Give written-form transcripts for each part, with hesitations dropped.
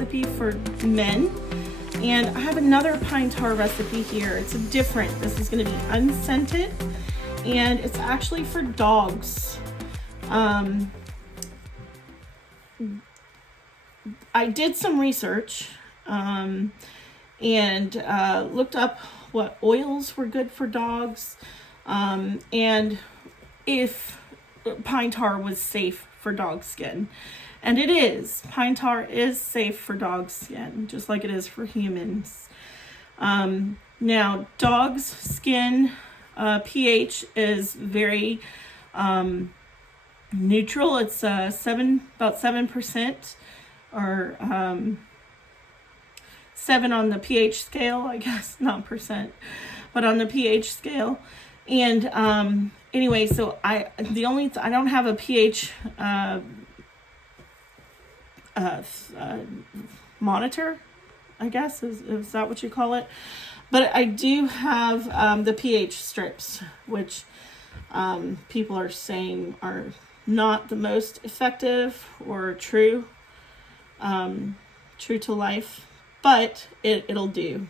recipe for men. And I have another pine tar recipe here. It's different. This is going to be unscented, and it's actually for dogs. I did some research and looked up what oils were good for dogs, and if pine tar was safe for dog skin. And it is. Pine tar is safe for dog skin, just like it is for humans. Now, dog's skin pH is very neutral. It's about 7%, or 7 on the pH scale, I guess, not percent, but on the pH scale. And anyway, so I don't have a pH monitor, I guess, is that what you call it? But I do have the pH strips, which people are saying are not the most effective or true to life, but it'll do.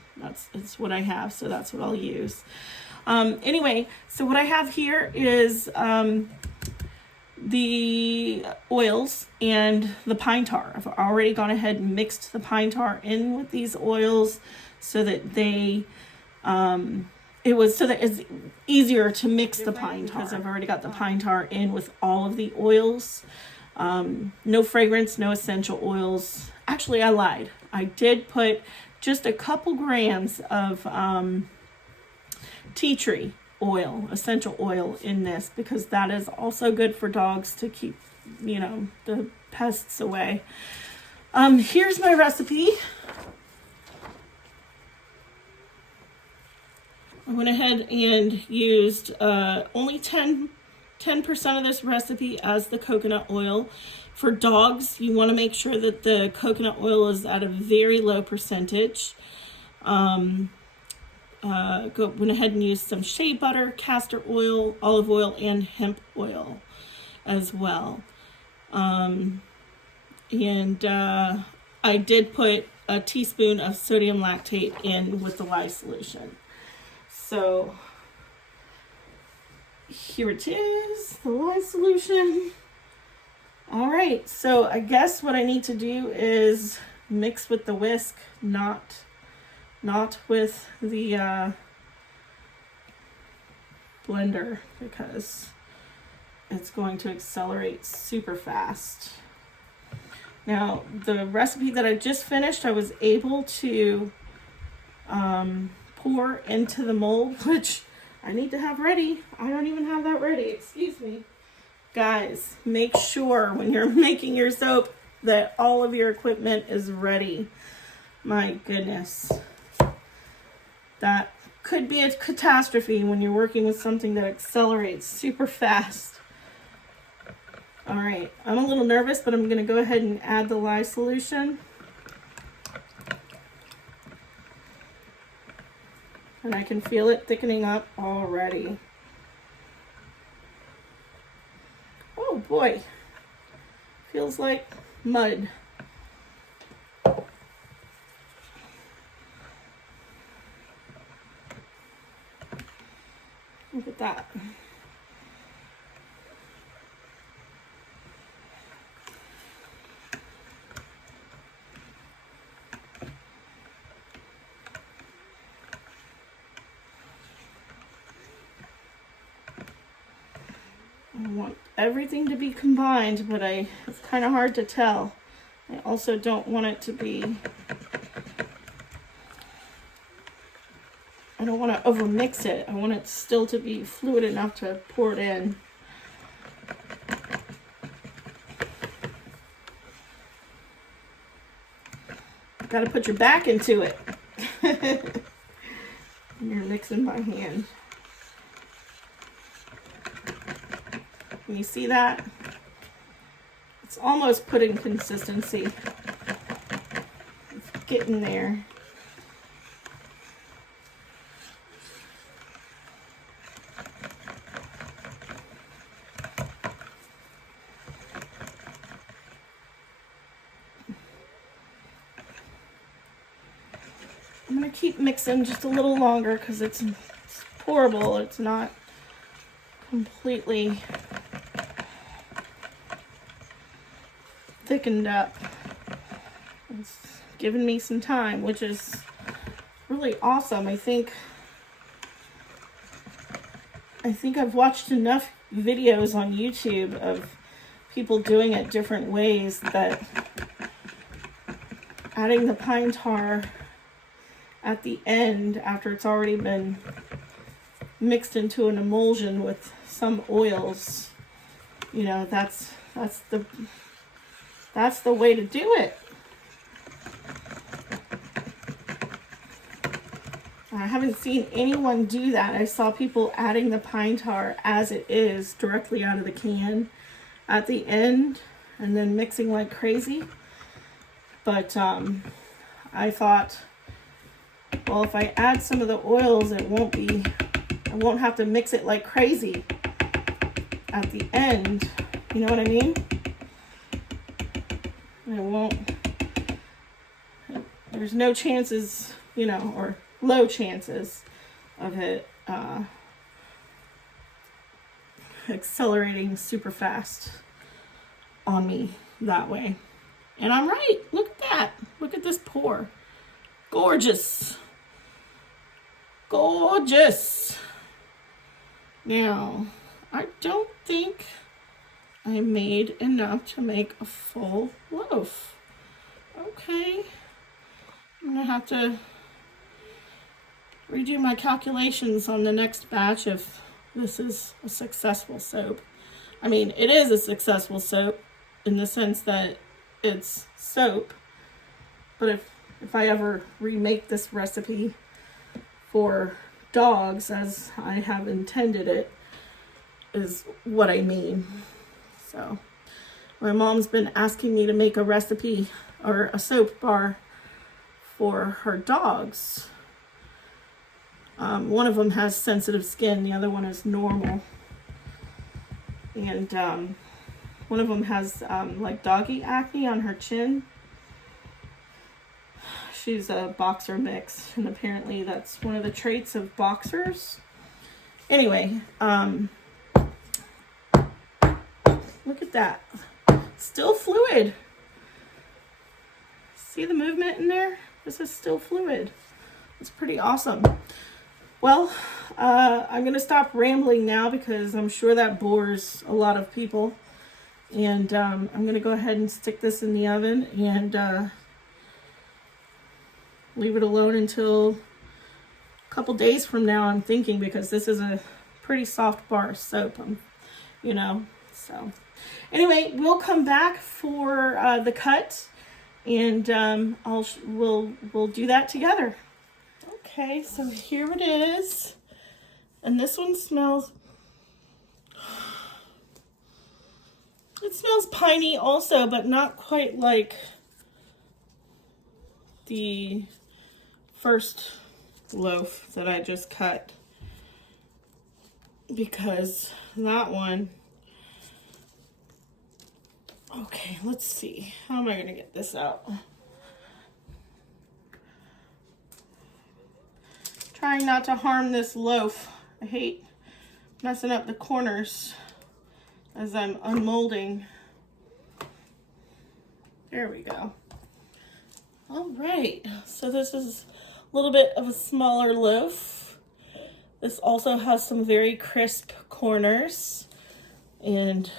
It's what I have, so that's what I'll use. Anyway, so what I have here is the oils and the pine tar. I've already gone ahead and mixed the pine tar in with these oils so that it's easier to mix the pine tar, because I've already got the pine tar in with all of the oils. No fragrance, no essential oils. Actually, I lied. I did put just a couple grams of tea tree oil, essential oil, in this, because that is also good for dogs to keep, the pests away. Here's my recipe. I went ahead and used only 10% of this recipe as the coconut oil. For dogs, you want to make sure that the coconut oil is at a very low percentage. Went ahead and used some shea butter, castor oil, olive oil, and hemp oil as well. I did put a teaspoon of sodium lactate in with the lye solution. So here it is, the lye solution. All right, so I guess what I need to do is mix with the whisk, not with the blender, because it's going to accelerate super fast. Now, the recipe that I just finished, I was able to pour into the mold, which I need to have ready. I don't even have that ready, excuse me. Guys, make sure when you're making your soap that all of your equipment is ready. My goodness. That could be a catastrophe when you're working with something that accelerates super fast. All right, I'm a little nervous, but I'm going to go ahead and add the lye solution. And I can feel it thickening up already. Oh boy, feels like mud. Look at that. I want everything to be combined, but it's kind of hard to tell. I also don't want it to be, I don't want to overmix it. I want it still to be fluid enough to pour it in. Got to put your back into it. You're mixing by hand. Can you see that? It's almost pudding consistency. It's getting there. I'm gonna keep mixing just a little longer because it's pourable. It's not completely thickened up. It's giving me some time, which is really awesome. I think I've watched enough videos on YouTube of people doing it different ways that adding the pine tar at the end after it's already been mixed into an emulsion with some oils, you know, that's the way to do it. I haven't seen anyone do that. I saw people adding the pine tar as it is directly out of the can at the end and then mixing like crazy. But I thought, well, if I add some of the oils, I won't have to mix it like crazy at the end. You know what I mean? There's no chances, you know, or low chances of it accelerating super fast on me that way. And I'm right. Look at that. Look at this pour. Gorgeous. Gorgeous. Now, I don't think I made enough to make a full loaf. Okay. I'm going to have to redo my calculations on the next batch if this is a successful soap. I mean, it is a successful soap in the sense that it's soap, but if I ever remake this recipe for dogs as I have intended it, is what I mean. So my mom's been asking me to make a recipe or a soap bar for her dogs. One of them has sensitive skin, the other one is normal. And one of them has like doggy acne on her chin. She's a boxer mix, and apparently that's one of the traits of boxers. Anyway, look at that. Still fluid. See the movement in there? This is still fluid. It's pretty awesome. Well, I'm going to stop rambling now because I'm sure that bores a lot of people. And I'm going to go ahead and stick this in the oven and leave it alone until a couple days from now, I'm thinking, because this is a pretty soft bar of soap, you know. So anyway, we'll come back for the cut, and we'll do that together. Okay, so here it is, and this one smells, it smells piney also, but not quite like the first loaf that I just cut, because that one, okay, let's see, how am I going to get this out? Trying not to harm this loaf. I hate messing up the corners as I'm unmolding. There we go. All right, so this is a little bit of a smaller loaf. This also has some very crisp corners, and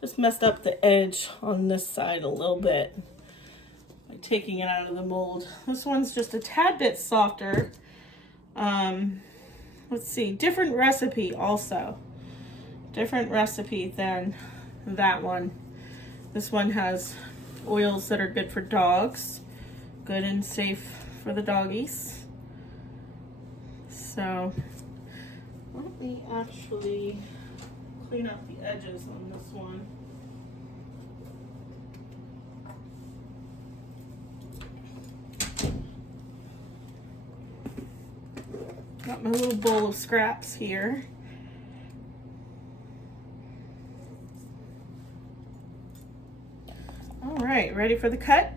just messed up the edge on this side a little bit by taking it out of the mold. This one's just a tad bit softer. Let's see, different recipe also. Different recipe than that one. This one has oils that are good for dogs, good and safe for the doggies. So let me actually clean up the edges on this one. Got my little bowl of scraps here. All right, ready for the cut?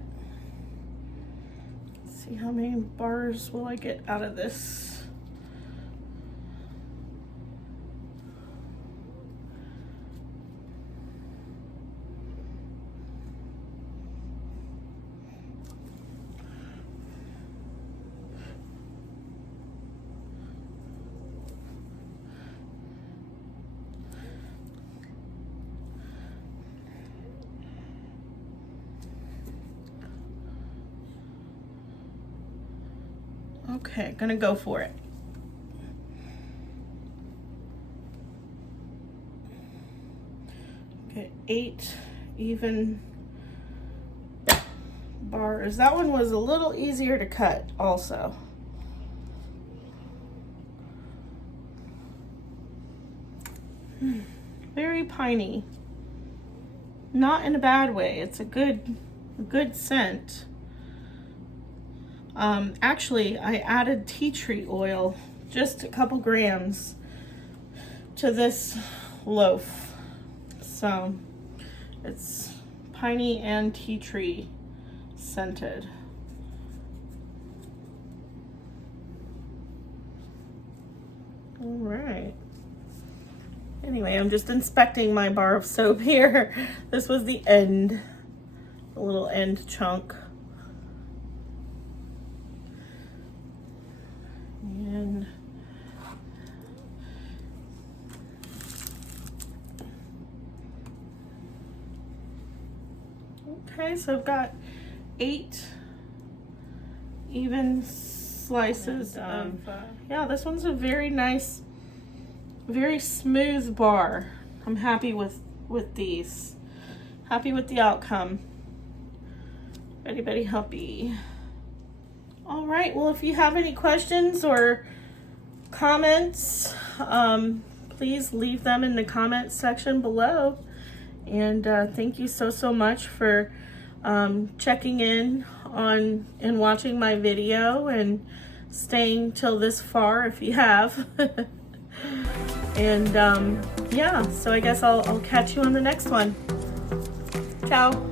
Let's See how many bars will I get out of this. Okay, gonna go for it. Okay, 8 even bars. That one was a little easier to cut also. Very piney. Not in a bad way. It's a good scent. Actually, I added tea tree oil, just a couple grams, to this loaf. So it's piney and tea tree scented. All right. Anyway, I'm just inspecting my bar of soap here. This was the end, the little end chunk. And okay, so I've got 8 even slices of, yeah, this one's a very nice, very smooth bar. I'm happy with these. Happy with the outcome. Very happy. All right, well, if you have any questions or comments, please leave them in the comment section below. And thank you so much for checking in on and watching my video and staying till this far if you have. And yeah, so I guess I'll catch you on the next one. Ciao.